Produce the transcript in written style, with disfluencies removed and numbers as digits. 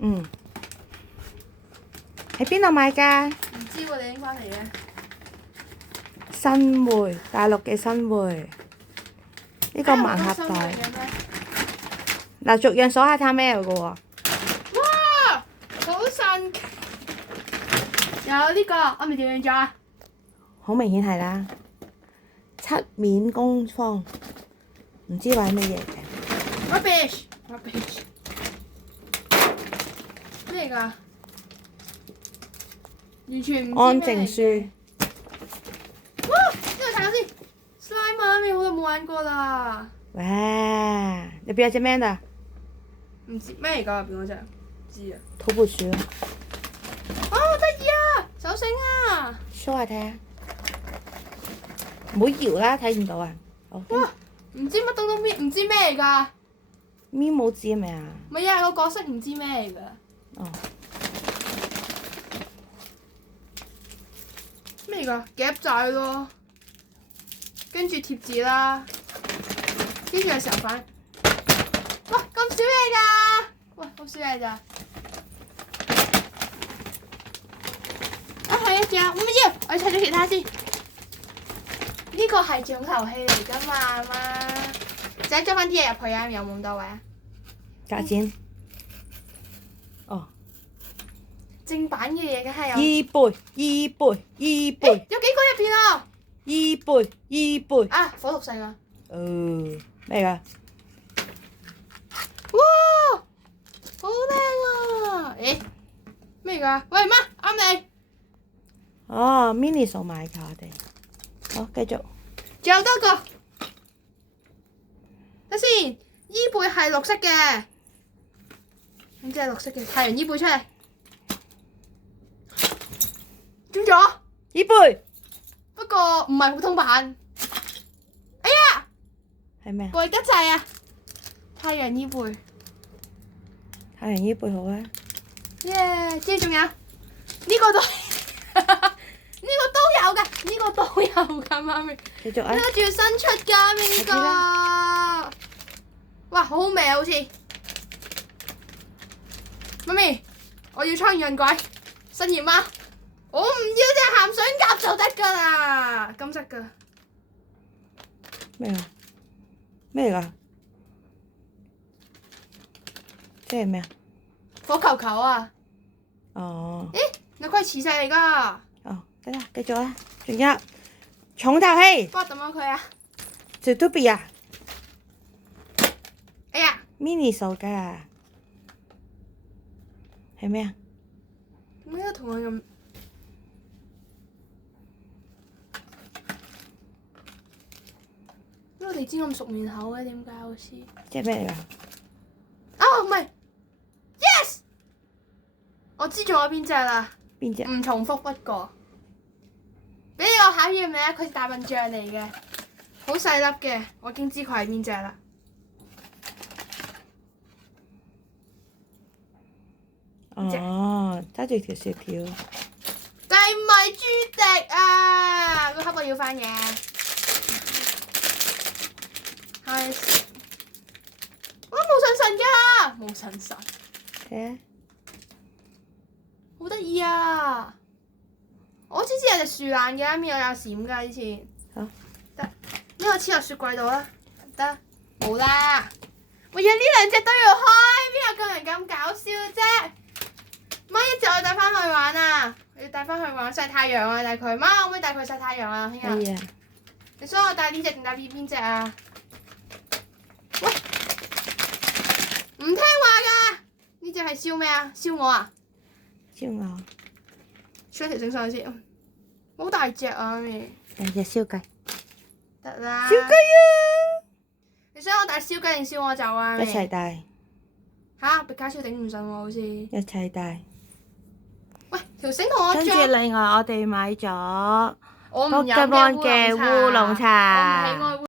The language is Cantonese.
嗯。喺邊度買㗎？唔知喎，你拎翻嚟嘅。新會，大陸嘅新會。呢個盲盒袋。嗱，逐樣數下睇咩嚟嘅喎？哇！好神奇！有呢個，我咪點樣做啊？好明顯係啦。漆面工坊，唔知話係乜嘢嘅。Rubbish！咩嚟㗎？完全唔知安咩嚟靜書。哇！呢個睇下先 ，slime 啊，好耐冇玩過啦。哇！你邊有隻咩啊？唔知咩嚟㗎？邊嗰隻？唔知啊。土撥鼠。哦，得意啊！手繩啊！ show 下睇下。唔好搖啦，睇唔到啊。好。哇！唔知乜東東邊，唔知咩嚟㗎？咪冇字係咪啊？唔係啊，個角色唔知咩嚟㗎。哦。咩嚟㗎？夾仔咯，跟住貼紙啦，跟住係時候反。哇！咁少嘢㗎？喂，好少嘢咋？啊係啊，仲有唔要，我睇咗其他先。呢個係重頭戲嚟㗎嘛，媽。仔裝翻啲嘢入去啊！有冇咁多位啊？價錢。哦。正版嘅嘢梗係有。二倍。有幾個入邊啊？二倍。啊！火綠性啊！咩㗎？哇！好靚啊！誒咩㗎？喂媽，啱你。哦，mini 數買㗎我哋。好，繼續。仲有多個。睇先，衣背係綠色嘅，咁即係綠色嘅太陽衣背出嚟。中咗。衣背。不過唔係普通版。哎呀！係咩啊？貴得滯啊！太陽衣背。太陽衣背好啊。耶！之後仲有呢個都呢個都有㗎，呢個都有㗎，媽咪。繼續啊。呢個仲要新出㗎呢個。哇，好好味啊，好似。媽咪，我要蒼蠅鬼，新葉貓。我唔要隻鹹水鴿就得㗎啦，金色㗎。咩啊？咩嚟㗎？即係咩啊？火球球啊！哦。咦，你佢係磁石嚟㗎。哦，得啦，繼續啦。仲有重頭戲。幫我抌咗佢啊！最特別啊！哎呀 ！mini 數㗎。係咩啊？點解同佢咁？呢個地氈咁熟面口嘅，點解好似？即係咩嚟㗎？哦，唔係 ，yes， 我知仲有邊隻啦。邊隻？唔重複不過。俾你個考驗你啊！佢係大笨象嚟嘅，好細粒嘅，我已經知佢係邊隻啦。哦，揸住條雪條。但係唔係朱迪啊！個盒我要翻嘅。係。哇！冇神神㗎，冇神神。睇下。好得意啊！我之前有隻樹懶嘅，邊有閃㗎之前。好。得，呢個黐落雪櫃度啦。得，冇啦。喂呀！呢兩隻都要開，邊有個人咁搞笑啫？媽，一隻我帶翻去玩啊！要帶翻去玩曬太陽啊！帶佢，媽，可唔可以帶佢曬太陽啊？聽日。可以啊。你想我帶呢隻定帶邊隻啊？喂！唔聽話㗎！呢隻係燒咩啊？燒我啊！燒鵝。燒條繩上去先。好大隻啊！咪。係隻燒雞。得啦。燒雞啊！你想我帶燒雞定燒我走啊？一齊帶。嚇！比卡超頂唔順喎，好似。一齊帶。喂，條繩同我跟住另外我哋買咗我唔飲嘅烏龍茶。烏龍茶。我唔喜愛烏。